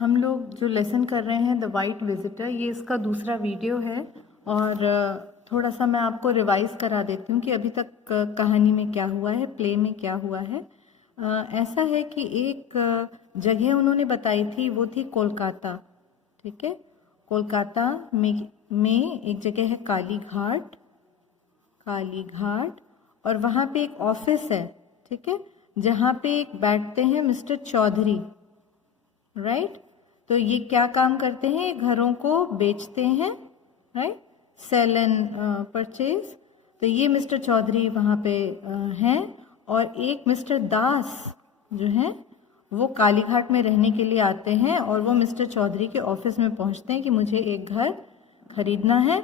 हम लोग जो लेसन कर रहे हैं द वाइट विजिटर, ये इसका दूसरा वीडियो है और थोड़ा सा मैं आपको रिवाइज करा देती हूँ कि अभी तक कहानी में क्या हुआ है, प्ले में क्या हुआ है। ऐसा है कि एक जगह उन्होंने बताई थी, वो थी कोलकाता। ठीक है, कोलकाता में एक जगह है काली घाट और वहाँ पे एक ऑफिस है, ठीक है, जहाँ पे एक बैठते हैं मिस्टर चौधरी, राइट। तो ये क्या काम करते हैं, ये घरों को बेचते हैं, राइट, सेल एंड परचेज। तो ये मिस्टर चौधरी वहाँ पे हैं और एक मिस्टर दास जो हैं वो कालीघाट में रहने के लिए आते हैं और वो मिस्टर चौधरी के ऑफिस में पहुँचते हैं कि मुझे एक घर खरीदना है।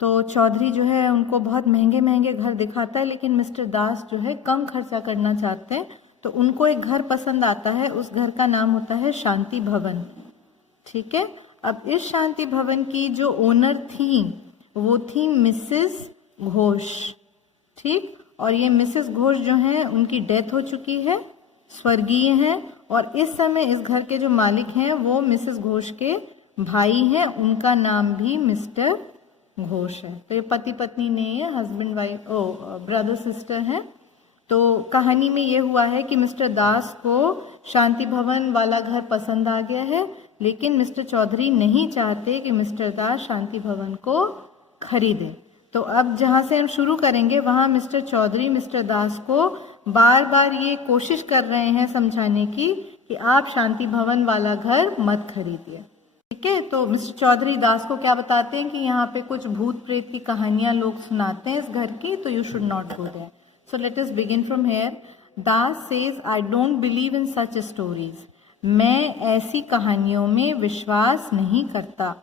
तो चौधरी जो है उनको बहुत महंगे महंगे घर दिखाता है, लेकिन मिस्टर दास जो है कम खर्चा करना चाहते हैं। तो उनको एक घर पसंद आता है, उस घर का नाम होता है शांति भवन। ठीक है, अब इस शांति भवन की जो ओनर थी वो थी मिसेस घोष। ठीक, और ये मिसेस घोष जो हैं उनकी डेथ हो चुकी है, स्वर्गीय हैं, और इस समय इस घर के जो मालिक हैं वो मिसेस घोष के भाई हैं, उनका नाम भी मिस्टर घोष है। तो ये पति पत्नी नहीं है, हस्बैंड वाइफ ब्रदर सिस्टर हैं। तो कहानी में ये हुआ है कि मिस्टर दास को शांति भवन वाला घर पसंद आ गया है, लेकिन मिस्टर चौधरी नहीं चाहते कि मिस्टर दास शांति भवन को खरीदे। तो अब जहाँ से हम शुरू करेंगे वहाँ मिस्टर चौधरी मिस्टर दास को बार बार ये कोशिश कर रहे हैं समझाने की कि आप शांति भवन वाला घर मत खरीदिए। ठीक है, तो मिस्टर चौधरी दास को क्या बताते हैं कि यहाँ पे कुछ भूत प्रेत की कहानियां लोग सुनाते हैं इस घर की, तो you should not go there. So let us begin from here. Das says I don't believe in such stories. मैं ऐसी कहानियों में विश्वास नहीं करता।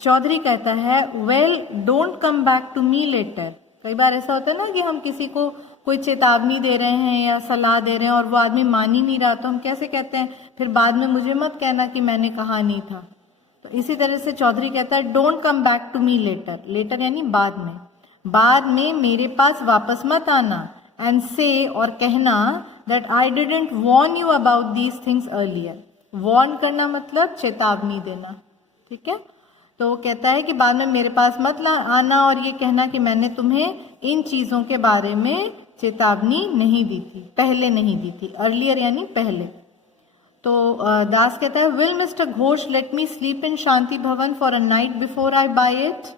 चौधरी कहता है well don't come back to me later. कई बार ऐसा होता है ना कि हम किसी को कोई चेतावनी दे रहे हैं या सलाह दे रहे हैं और वो आदमी मान ही नहीं रहा, तो हम कैसे कहते हैं फिर बाद में मुझे मत कहना कि मैंने कहा नहीं था। तो इसी तरह से चौधरी कहता है don't come back to me later. Later यानी बाद में मेरे पास वापस मत आना। एंड से और कहना that I didn't warn you about these things earlier. Warn करना मतलब चेतावनी देना। ठीक है, तो वो कहता है कि बाद में मेरे पास मत आना और ये कहना कि मैंने तुम्हें इन चीजों के बारे में चेतावनी नहीं दी थी, पहले नहीं दी थी। अर्लियर यानी पहले। तो दास कहता है will mister Ghosh let me sleep in Shanti Bhavan for a night before I buy it.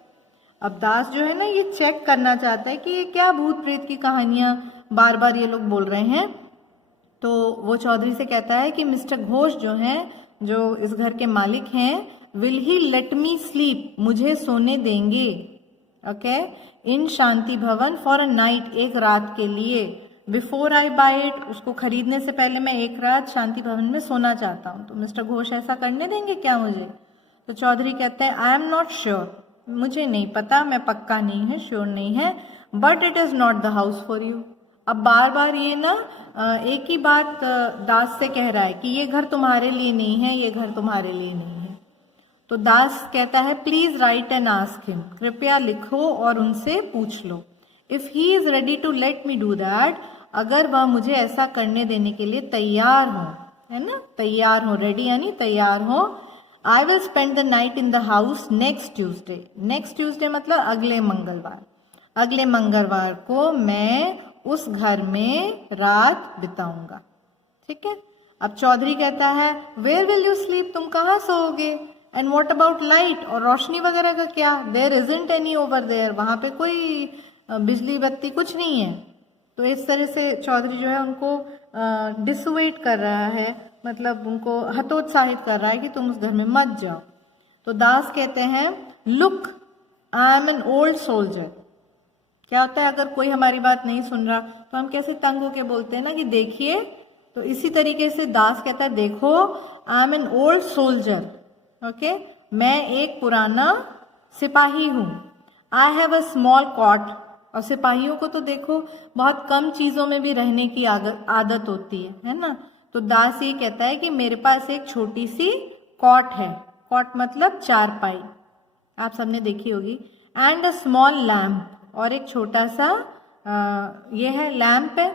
अब दास जो है ना ये चेक करना चाहता है कि ये क्या भूत प्रेत की कहानियां बार बार ये लोग बोल रहे हैं। तो वो चौधरी से कहता है कि मिस्टर घोष जो हैं, जो इस घर के मालिक हैं, will he late me sleep, मुझे सोने देंगे, okay, in Shanti Bhavan for a night, एक रात के लिए, बिफोर आई बाय इट, उसको खरीदने से पहले मैं एक रात शांति भवन में सोना चाहता हूँ। तो मिस्टर घोष ऐसा करने देंगे क्या मुझे? तो चौधरी कहते हैं आई एम नॉट श्योर, मुझे नहीं पता, मैं पक्का नहीं है, श्योर नहीं है, but it is not the house for you. अब बार बार ये ना एक ही बात दास से कह रहा है कि ये घर तुम्हारे लिए नहीं है, ये घर तुम्हारे लिए नहीं है। तो दास कहता है please write and ask him, कृपया लिखो और उनसे पूछ लो। If he is ready to let me do that, अगर वह मुझे ऐसा करने देने के लिए तैयार हो, है ना, तैयार हो, रेडी यानी तैयार हो। I will spend the night in the house next Tuesday. Next Tuesday मतलब अगले मंगलवार। अगले मंगलवार को मैं उस घर में रात बिताऊंगा। ठीक है, अब चौधरी कहता है वेयर विल यू स्लीप, तुम कहाँ सोओगे? एंड व्हाट अबाउट लाइट, और रोशनी वगैरह का क्या? There isn't any over there, वहां पे कोई बिजली बत्ती कुछ नहीं है। तो इस तरह से चौधरी जो है उनको डिसुएट कर रहा है, मतलब उनको हतोत्साहित कर रहा है कि तुम उस घर में मत जाओ। तो दास कहते हैं look I am an old soldier. क्या होता है अगर कोई हमारी बात नहीं सुन रहा तो हम कैसे तंग होके बोलते हैं ना कि देखिए। तो इसी तरीके से दास कहता है देखो I am an old soldier, okay, मैं एक पुराना सिपाही हूं। I have a small cot, और सिपाहियों को तो देखो बहुत कम चीजों में भी रहने की आदत होती है ना। तो दास ये कहता है कि मेरे पास एक छोटी सी कॉट है। कॉट मतलब चारपाई, आप सबने देखी होगी। एंड अ स्मॉल लैम्प, और एक छोटा सा ये है लैम्प है।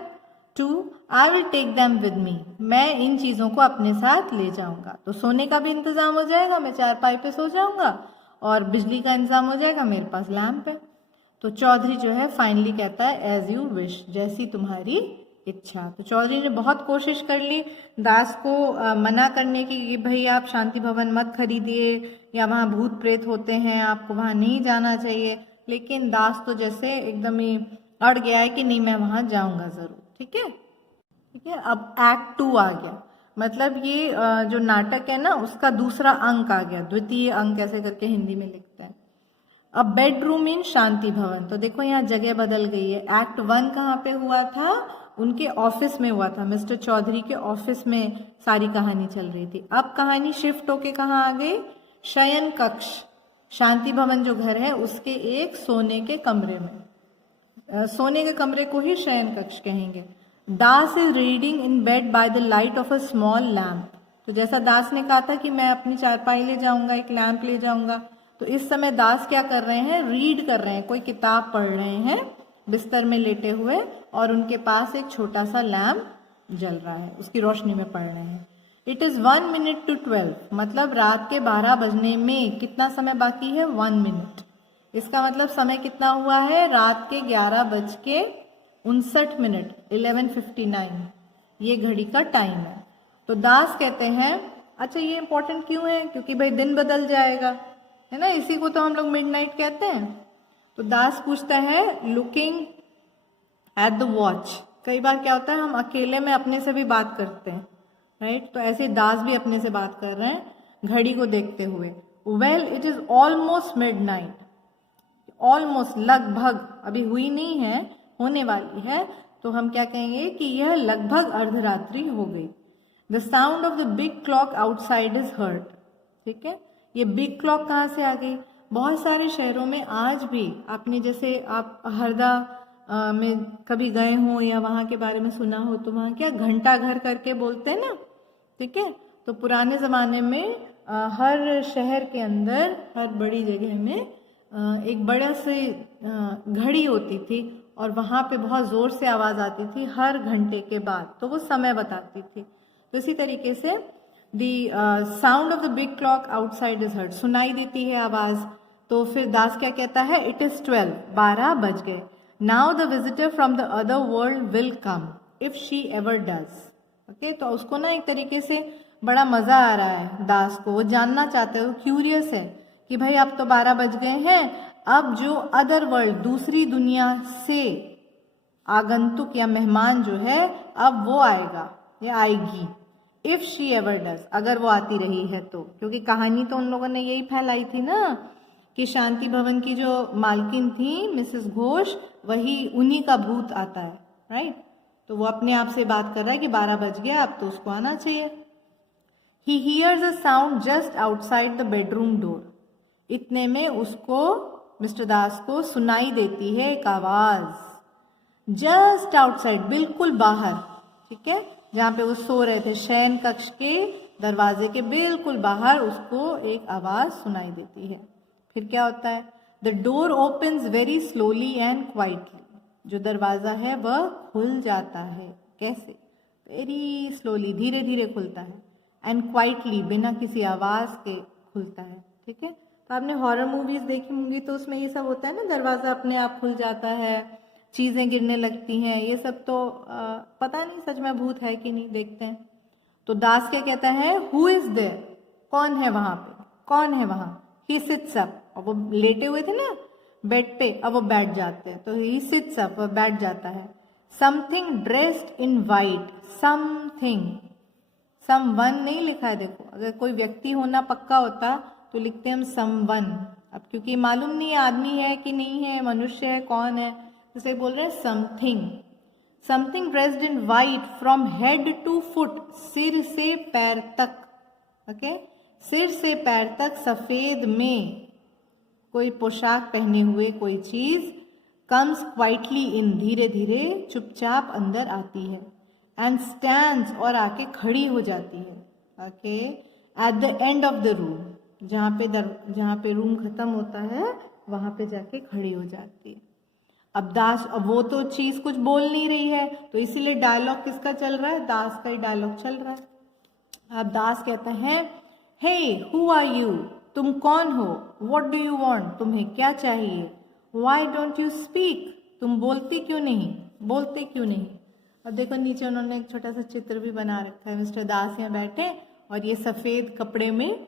Two I will take them with me, मैं इन चीज़ों को अपने साथ ले जाऊंगा। तो सोने का भी इंतजाम हो जाएगा, मैं चारपाई पे सो जाऊंगा, और बिजली का इंतजाम हो जाएगा, मेरे पास लैंप है। तो चौधरी जो है फाइनली कहता है एज यू विश, जैसी तुम्हारी इच्छा। तो चौधरी ने बहुत कोशिश कर ली दास को मना करने की कि भाई आप शांति भवन मत खरीदिए, या वहाँ भूत प्रेत होते हैं, आपको वहाँ नहीं जाना चाहिए। लेकिन दास तो जैसे एकदम ही अड़ गया है कि नहीं, मैं वहाँ जाऊँगा ज़रूर। ठीक है, ठीक है। अब एक्ट 2 आ गया, मतलब ये जो नाटक है ना उसका दूसरा अंक आ गया, द्वितीय अंक ऐसे करके हिंदी में लिखते हैं। अब बेडरूम इन शांति भवन, तो देखो यहाँ जगह बदल गई है। एक्ट 1 कहाँ पे हुआ था, उनके ऑफिस में हुआ था, मिस्टर चौधरी के ऑफिस में सारी कहानी चल रही थी। अब कहानी शिफ्ट होके कहाँ आ गई, शयन कक्ष, शांति भवन जो घर है उसके एक सोने के कमरे में, सोने के कमरे को ही शयन कक्ष कहेंगे। Das is reading in bed by the light of a small lamp, तो जैसा दास ने कहा था कि मैं अपनी चारपाई ले जाऊंगा, एक लैंप ले जाऊंगा, तो इस समय दास क्या कर रहे हैं, रीड कर रहे हैं, कोई किताब पढ़ रहे हैं बिस्तर में लेटे हुए, और उनके पास एक छोटा सा लैम्प जल रहा है, उसकी रोशनी में पढ़ रहे हैं। इट इज़ 1 minute to 12, मतलब रात के 12 बजने में कितना समय बाकी है, 1 minute। इसका मतलब समय कितना हुआ है, रात के 11:59, 11:59 ये घड़ी का टाइम है। तो दास कहते हैं अच्छा ये इंपॉर्टेंट क्यों है, क्योंकि भाई दिन बदल जाएगा, है ना, इसी को तो हम लोग मिडनाइट कहते हैं। तो दास पूछता है लुकिंग एट द वॉच, कई बार क्या होता है हम अकेले में अपने से भी बात करते हैं, राइट, तो ऐसे दास भी अपने से बात कर रहे हैं घड़ी को देखते हुए। Well it is almost midnight, almost लगभग, अभी हुई नहीं है, होने वाली है, तो हम क्या कहेंगे कि यह लगभग अर्धरात्रि हो गई। The sound of the big clock outside is heard, ठीक है, ये बिग क्लॉक कहाँ से आ गई, बहुत सारे शहरों में आज भी आपने, जैसे आप हरदा में कभी गए हो या वहाँ के बारे में सुना हो, तो वहाँ क्या घंटा घर करके बोलते हैं ना, ठीक है। तो पुराने ज़माने में हर शहर के अंदर, हर बड़ी जगह में एक बड़ा से घड़ी होती थी, और वहाँ पे बहुत ज़ोर से आवाज़ आती थी हर घंटे के बाद, तो वो समय बताती थी। तो इसी तरीके से the sound of the big clock outside is heard, सुनाई देती है आवाज़। तो फिर दास क्या कहता है, इट इज़ 12, 12 बज गए। Now the visitor from the other world will come if she ever does. Okay, तो उसको ना एक तरीके से बड़ा मज़ा आ रहा है दास को, वो जानना चाहते हो, क्यूरियस है कि भाई अब तो 12 बज गए हैं, अब जो अदर वर्ल्ड, दूसरी दुनिया से आगंतुक या मेहमान जो है अब वो आएगा या आएगी, इफ शी एवर डज, अगर वो आती रही है तो, क्योंकि कहानी तो उन लोगों ने यही फैलाई थी ना कि शांति भवन की जो मालकिन थी मिसेस घोष, वही उन्हीं का भूत आता है, राइट। तो वो अपने आप से बात कर रहा है कि 12 बज गया, अब तो उसको आना चाहिए। He hears a sound just outside the bedroom door, इतने में उसको, मिस्टर दास को सुनाई देती है एक आवाज जस्ट आउटसाइड, बिल्कुल बाहर, ठीक है, जहाँ पे वो सो रहे थे, शयन कक्ष के दरवाजे के बिल्कुल बाहर उसको एक आवाज सुनाई देती है। फिर क्या होता है, the door opens very slowly and quietly, जो दरवाज़ा है वह खुल जाता है, कैसे, वेरी स्लोली, धीरे धीरे खुलता है, एंड क्वाइटली, बिना किसी आवाज़ के खुलता है, ठीक है। तो आपने हॉरर मूवीज़ देखी होंगी तो उसमें ये सब होता है ना, दरवाज़ा अपने आप खुल जाता है, चीज़ें गिरने लगती हैं, ये सब तो पता नहीं सच में भूत है कि नहीं, देखते हैं। तो दास क्या कहता है, हु इज़ देयर, कौन है वहाँ पे, कौन है वहाँ। ही सिट्स अप, और वो लेटे हुए थे ना बेड पे, अब वो बैठ जाते हैं, तो ही सिट्स अप, वो बैठ जाता है। Something dressed in white, something, someone नहीं लिखा है, देखो अगर कोई व्यक्ति होना पक्का होता तो लिखते हम समवन, अब क्योंकि मालूम नहीं है आदमी है कि नहीं है, मनुष्य है, कौन है, इसलिए बोल रहे हैं something. Something dressed in white from head to foot, सिर से पैर तक, ओके, सिर से पैर तक सफ़ेद में कोई पोशाक पहने हुए कोई चीज़, कम्स क्वाइटली इन, धीरे धीरे चुपचाप अंदर आती है, एंड स्टैंड्स, और आके खड़ी हो जाती है, okay, at the end of the room, जहाँ पे रूम ख़त्म होता है वहाँ पे जाके खड़ी हो जाती है। अब वो तो चीज कुछ बोल नहीं रही है, तो इसीलिए डायलॉग किसका चल रहा है, दास का ही डायलॉग चल रहा है। अब दास कहता है, हे हु आर यू, तुम कौन हो, व्हाट डू यू वांट, तुम्हें क्या चाहिए, व्हाई डोंट यू स्पीक, तुम बोलते क्यों नहीं। अब देखो नीचे उन्होंने एक छोटा सा चित्र भी बना रखा है, मिस्टर दास यहाँ बैठे और ये सफेद कपड़े में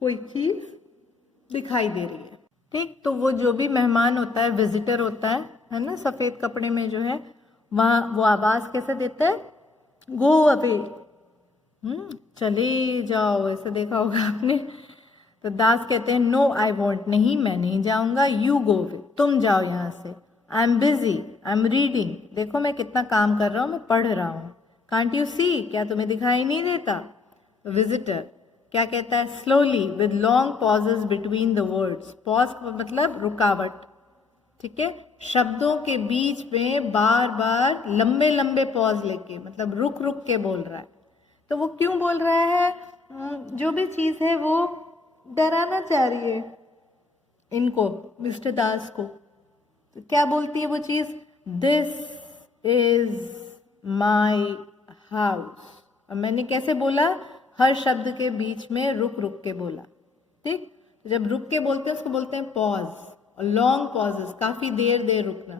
कोई चीज दिखाई दे रही है। ठीक, तो वो जो भी मेहमान होता है, विजिटर होता है ना, सफेद कपड़े में जो है, वहाँ वो आवाज कैसे देता है, गो अवे, चले जाओ, ऐसे देखा होगा आपने। तो दास कहते हैं, नो आई वॉन्ट, नहीं मैं नहीं जाऊंगा, यू गो अवे, तुम जाओ यहाँ से, I am busy, I am reading, देखो मैं कितना काम कर रहा हूँ, मैं पढ़ रहा हूँ, कांट यू सी, क्या तुम्हें दिखाई नहीं देता। विजिटर क्या कहता है, slowly with long pauses between the words, pause मतलब रुकावट, ठीक है, शब्दों के बीच में बार बार लंबे लंबे पॉज लेके, मतलब रुक रुक के बोल रहा है। तो वो क्यों बोल रहा है, जो भी चीज है वो डराना चाह रही है इनको, मिस्टर दास को। तो क्या बोलती है वो चीज, दिस इज माई हाउस। और मैंने कैसे बोला, हर शब्द के बीच में रुक रुक के बोला। ठीक, तो जब रुक के बोलते हैं उसको बोलते हैं पॉज, और लॉन्ग पॉजेस, काफी देर रुकना।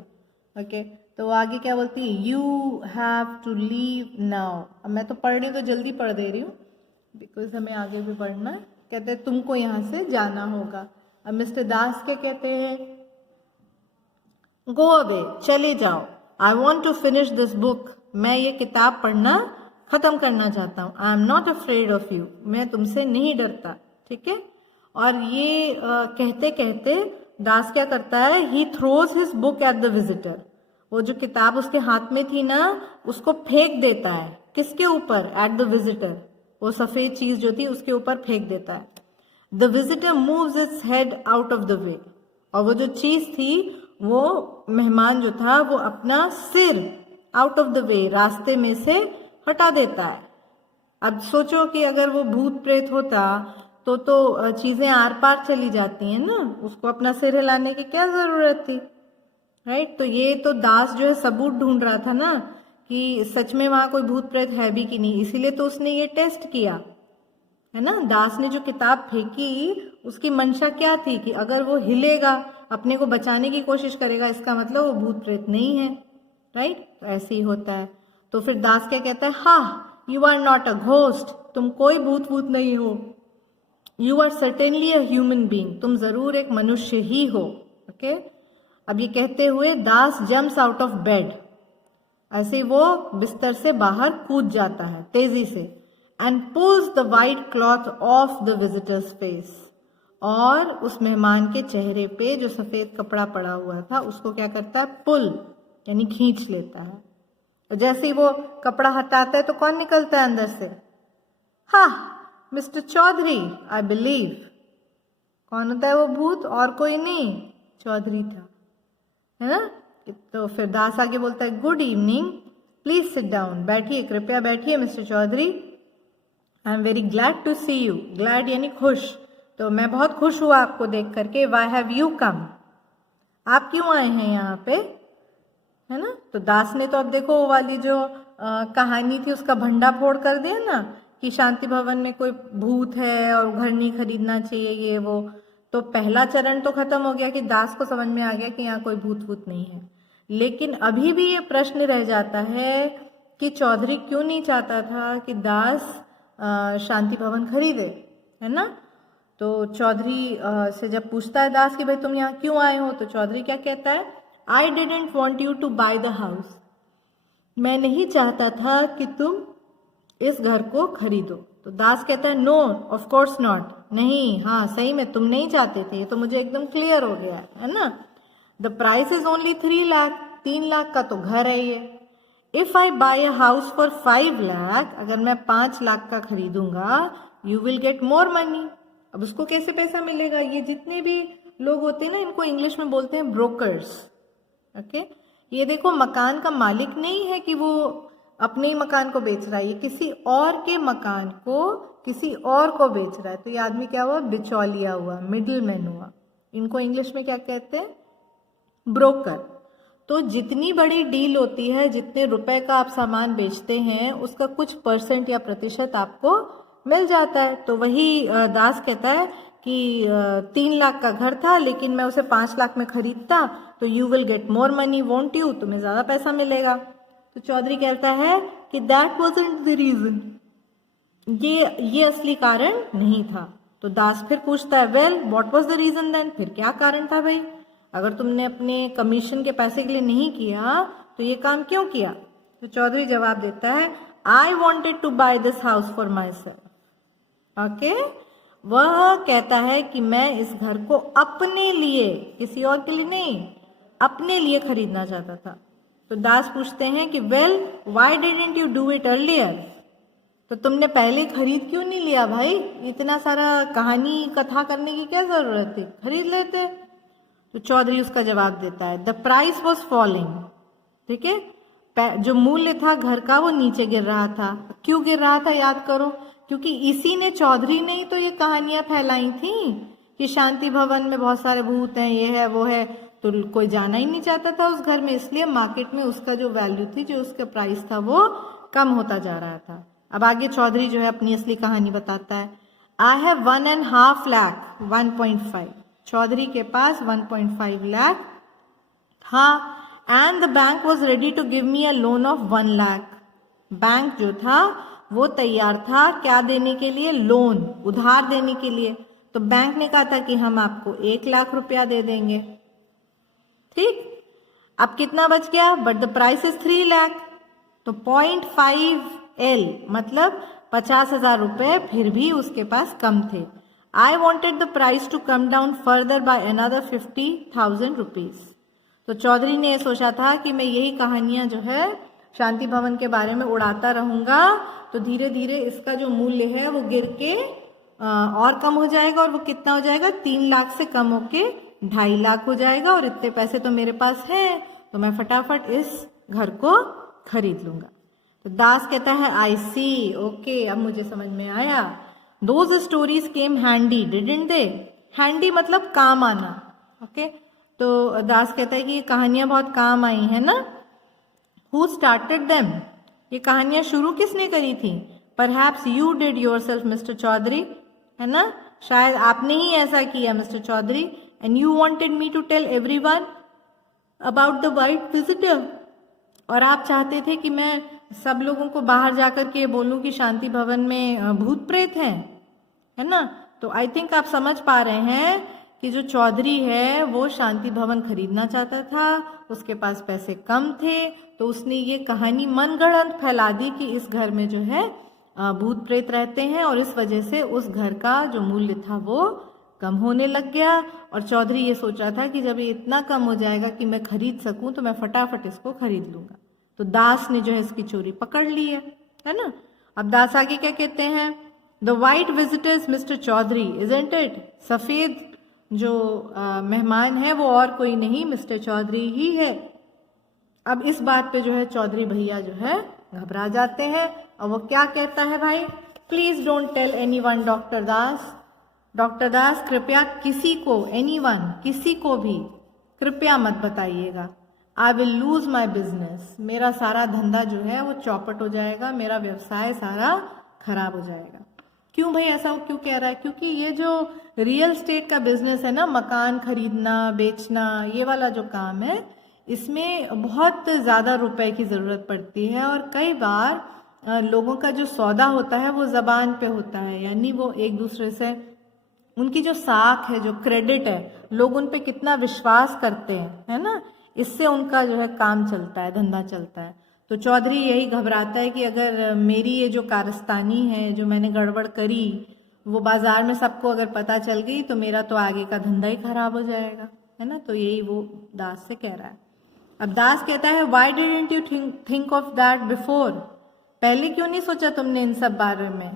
ओके, तो आगे क्या बोलती है, you have to leave now. अब मैं तो पढ़ रही हूँ तो जल्दी पढ़ दे रही हूँ, बिकॉज हमें आगे भी पढ़ना है। कहते हैं तुमको यहाँ से जाना होगा। अब मिस्टर दास क्या कहते हैं, गो अवे, चले जाओ, I want to finish this book, मैं ये किताब पढ़ना खत्म करना चाहता हूँ, I am not afraid of you, मैं तुमसे नहीं डरता। ठीक है, और ये कहते कहते दास क्या करता है, he throws his book at the visitor, वो जो किताब उसके हाथ में थी ना उसको फेंक देता है, किसके ऊपर, एट द विजिटर, वो सफेद चीज जो थी उसके ऊपर फेंक देता है। The visitor moves its head out of the way, और वो जो चीज थी वो मेहमान जो था वो अपना सिर आउट ऑफ द वे, रास्ते में से हटा देता है। अब सोचो कि अगर वो भूत प्रेत होता तो चीजें आर पार चली जाती हैं ना, उसको अपना सिर हिलाने की क्या जरूरत थी, राइट। तो ये तो दास जो है सबूत ढूंढ रहा था ना कि सच में वहां कोई भूत प्रेत है भी कि नहीं, इसीलिए तो उसने ये टेस्ट किया है ना। दास ने जो किताब फेंकी उसकी मंशा क्या थी कि अगर वो हिलेगा, अपने को बचाने की कोशिश करेगा, इसका मतलब वो भूत प्रेत नहीं है, राइट। तो ऐसे ही होता है। तो फिर दास क्या कहता है, ha you are not a ghost, तुम कोई भूत भूत नहीं हो, you are certainly a human being, तुम जरूर एक मनुष्य ही हो। ओके, अब ये कहते हुए दास जम्प्स आउट ऑफ बेड, ऐसे वो बिस्तर से बाहर कूद जाता है तेजी से, and pulls the white cloth of the visitors face, और उस मेहमान के चेहरे पे जो सफेद कपड़ा पड़ा हुआ था उसको क्या करता है, पुल यानी खींच लेता है। जैसे ही वो कपड़ा हटाता है तो कौन निकलता है अंदर से, हा मिस्टर चौधरी, आई बिलीव। कौन होता है वो भूत, और कोई नहीं, चौधरी था, है ना। तो फिर दास आगे बोलता है, good evening, please sit down, बैठिए, कृपया बैठिए mister Chaudhary, I am very glad to see you, glad यानी खुश, तो मैं बहुत खुश हुआ आपको देख करके, वाई हैव यू कम, आप क्यों आए हैं यहाँ पे, है ना। तो दास ने तो अब देखो वो वाली जो कहानी थी उसका भंडा फोड़ कर दिया ना कि शांति भवन में कोई भूत है और घर नहीं खरीदना चाहिए ये वो। तो पहला चरण तो खत्म हो गया कि दास को समझ में आ गया कि यहाँ कोई भूत भूत नहीं है, लेकिन अभी भी ये प्रश्न रह जाता है कि चौधरी क्यों नहीं चाहता था कि दास शांति भवन खरीदे, है ना। तो चौधरी से जब पूछता है दास कि भाई तुम यहाँ क्यों आए हो, तो चौधरी क्या कहता है, I didn't want you to buy the house, मैं नहीं चाहता था कि तुम इस घर को खरीदो। तो दास कहता है, नो ऑफ कोर्स नॉट, नहीं, हाँ सही में तुम नहीं चाहते थे, ये तो मुझे एकदम क्लियर हो गया है ना। The price is only 3 lakh, 3 lakh का तो घर है ये। If I buy a house for 5 lakh, अगर मैं 5 लाख का खरीदूंगा, you will get more money. अब उसको कैसे पैसा मिलेगा, ये जितने भी लोग होते हैं ना इनको इंग्लिश में बोलते हैं ब्रोकर्स। ओके, ये देखो मकान का मालिक नहीं है कि वो अपने ही मकान को बेच रहा है, ये किसी और के मकान को किसी और को बेच रहा है। तो ये आदमी क्या हुआ, बिचौलिया हुआ, मिडिल मैन हुआ। इनको इंग्लिश में क्या कहते हैं, ब्रोकर। तो जितनी बड़ी डील होती है, जितने रुपए का आप सामान बेचते हैं, उसका कुछ परसेंट या प्रतिशत आपको मिल जाता है। तो वही दास कहता है कि 3 लाख का घर था लेकिन मैं उसे 5 लाख में खरीदता, तो you will get more money won't you, तुम्हें ज़्यादा पैसा मिलेगा। तो चौधरी कहता है कि दैट वाजंट द रीज़न, ये असली कारण नहीं था। तो दास फिर पूछता है well what was the reason then, फिर क्या कारण था भाई, अगर तुमने अपने कमीशन के पैसे के लिए नहीं किया तो ये काम क्यों किया। तो चौधरी जवाब देता है I wanted to buy this house for my self. Okay, वह कहता है कि मैं इस घर को अपने लिए, किसी और के लिए नहीं, अपने लिए खरीदना चाहता था। तो दास पूछते हैं कि well why didn't you do it earlier, तो तुमने पहले खरीद क्यों नहीं लिया भाई, इतना सारा कहानी कथा करने की क्या जरूरत थी, खरीद लेते। तो चौधरी उसका जवाब देता है द प्राइस वॉज फॉलिंग, ठीक है, जो मूल्य था घर का वो नीचे गिर रहा था। क्यों गिर रहा था याद करो, क्योंकि इसी ने, चौधरी ने ही तो ये कहानियां फैलाई थी कि शांति भवन में बहुत सारे भूत हैं, ये है वो है, तो कोई जाना ही नहीं चाहता था उस घर में, इसलिए मार्केट में उसका जो वैल्यू थी, जो उसका प्राइस था, वो कम होता जा रहा था। अब आगे चौधरी जो है अपनी असली कहानी बताता है आई हैव 1.5 लाख 1.5, चौधरी के पास 1.5 लाख था, and the bank was ready to give me a loan of 1 lakh, bank जो था वो तैयार था क्या देने के लिए, लोन, उधार देने के लिए। तो बैंक ने कहा था कि हम आपको 1 लाख रुपया दे देंगे, ठीक। अब कितना बच गया, but the price is 3 lakh, तो 0.5L मतलब 50,000 रुपए फिर भी उसके पास कम थे। I wanted the price to come down further by another 50,000 rupees. तो चौधरी ने सोचा था कि मैं यही कहानियां जो है शांति भवन के बारे में उड़ाता रहूंगा, तो धीरे धीरे इसका जो मूल्य है वो गिर के और कम हो जाएगा, और वो कितना हो जाएगा, 3 लाख से कम होके 2.5 लाख हो जाएगा, और इतने पैसे तो मेरे पास हैं, तो मैं फटाफट इस घर को खरीद लूंगा। तो दास कहता है आई सी, ओके, अब मुझे समझ में आया। Those stories came handy didn't they, handy मतलब काम आना, ओके। तो दास कहता है कि ये कहानियां बहुत काम आई है ना। हु स्टार्टेड देम, ये कहानियां शुरू किसने करी थी, perhaps you did yourself mister Chaudhary, है ना, शायद आपने ही ऐसा किया mister Chaudhary, and you wanted me to tell everyone about the white visitor, और आप चाहते थे कि मैं सब लोगों को बाहर जाकर के बोलूं कि शांति भवन में भूत प्रेत हैं, है ना। तो आई थिंक आप समझ पा रहे हैं कि जो चौधरी है वो शांति भवन खरीदना चाहता था, उसके पास पैसे कम थे, तो उसने ये कहानी मनगढ़ंत फैला दी कि इस घर में जो है भूत प्रेत रहते हैं, और इस वजह से उस घर का जो मूल्य था वो कम होने लग गया। और चौधरी ये सोच रहा था कि जब ये इतना कम हो जाएगा कि मैं खरीद सकूं तो मैं फटाफट इसको खरीद लूंगा। तो दास ने जो है इसकी चोरी पकड़ ली है ना। अब दास आगे क्या कहते हैं, the white visitors mister Chaudhary isn't it, सफेद जो मेहमान है वो और कोई नहीं मिस्टर चौधरी ही है। अब इस बात पे जो है चौधरी भैया जो है घबरा जाते हैं, और वो क्या कहता है भाई, please don't tell anyone doctor Das, doctor Das कृपया किसी को, एनीवन, किसी को भी कृपया मत बताइएगा, I will lose my business, मेरा सारा धंधा जो है वो चौपट हो जाएगा, मेरा व्यवसाय सारा खराब हो जाएगा। क्यों भाई ऐसा वो क्यों कह रहा है, क्योंकि ये जो रियल स्टेट का बिजनेस है ना, मकान खरीदना बेचना, ये वाला जो काम है, इसमें बहुत ज़्यादा रुपए की ज़रूरत पड़ती है, और कई बार लोगों का जो सौदा होता है वो ज़बान पे होता है, यानी वो एक दूसरे से, उनकी जो साख है, जो क्रेडिट है, लोग उन पे कितना विश्वास करते हैं, है ना, इससे उनका जो है काम चलता है, धंधा चलता है। तो चौधरी यही घबराता है कि अगर मेरी ये जो कारस्तानी है, जो मैंने गड़बड़ करी, वो बाजार में सबको अगर पता चल गई तो मेरा तो आगे का धंधा ही खराब हो जाएगा, है ना। तो यही वो दास से कह रहा है। अब दास कहता है why didn't you think of that before, पहले क्यों नहीं सोचा तुमने इन सब बारे में।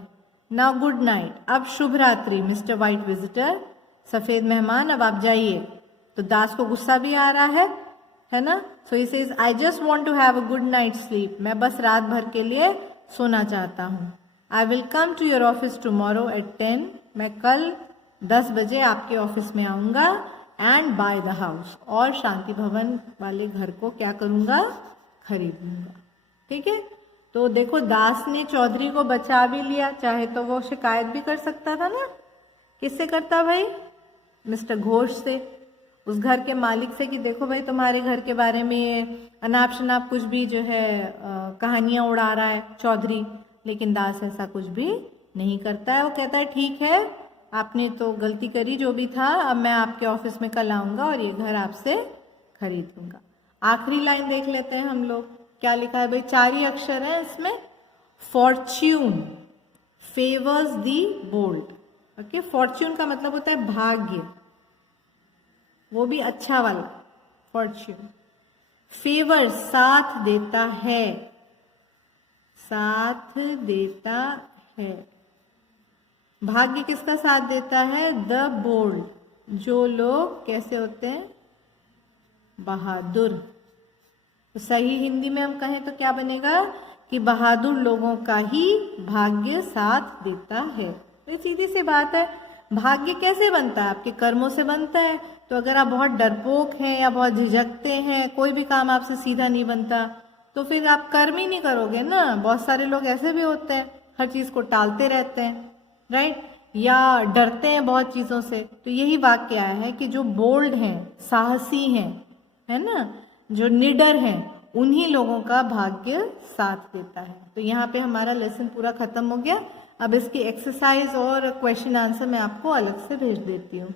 नाउ गुड नाइट, अब शुभ रात्रि मिस्टर वाइट विजिटर, सफेद मेहमान, अब आप जाइए। तो दास को गुस्सा भी आ रहा है ना। So he says I just want to have a good night sleep, मैं बस रात भर के लिए सोना चाहता हूँ। I will come to your office tomorrow at 10, मैं कल 10 बजे आपके ऑफिस में आऊँगा, एंड बाय द हाउस, और शांति भवन वाले घर को क्या करूंगा, खरीदूंगा। ठीक है, तो देखो दास ने चौधरी को बचा भी लिया, चाहे तो वो शिकायत भी कर सकता था ना, किससे करता भाई, मिस्टर घोष से, उस घर के मालिक से, कि देखो भाई तुम्हारे घर के बारे में ये अनाप शनाप कुछ भी जो है कहानियां उड़ा रहा है चौधरी। लेकिन दास ऐसा कुछ भी नहीं करता है, वो कहता है ठीक है आपने तो गलती करी, जो भी था, अब मैं आपके ऑफिस में कल आऊंगा और ये घर आपसे खरीद लूंगा। आखिरी लाइन देख लेते हैं हम लोग, क्या लिखा है भाई, 4 ही अक्षर है इसमें, फॉर्च्यून फेवर्स दी बोल्ड। ओके, फॉर्च्यून का मतलब होता है भाग्य, वो भी अच्छा वाला फॉर्च्यून। फेवर साथ देता है, साथ देता है। भाग्य किसका साथ देता है, द बोल्ड, जो लोग कैसे होते हैं, बहादुर। तो सही हिंदी में हम कहें तो क्या बनेगा कि बहादुर लोगों का ही भाग्य साथ देता है। तो सीधी सी बात है, भाग्य कैसे बनता है, आपके कर्मों से बनता है। तो अगर आप बहुत डरपोक हैं या बहुत झिझकते हैं, कोई भी काम आपसे सीधा नहीं बनता, तो फिर आप कर्म ही नहीं करोगे ना। बहुत सारे लोग ऐसे भी होते हैं, हर चीज को टालते रहते हैं, राइट, या डरते हैं बहुत चीजों से। तो यही वाक्य आया है कि जो बोल्ड हैं, साहसी हैं, है ना, जो निडर हैं, उन्हीं लोगों का भाग्य साथ देता है। तो यहाँ पे हमारा लेसन पूरा खत्म हो गया। अब इसकी एक्सरसाइज और क्वेश्चन आंसर मैं आपको अलग से भेज देती हूँ।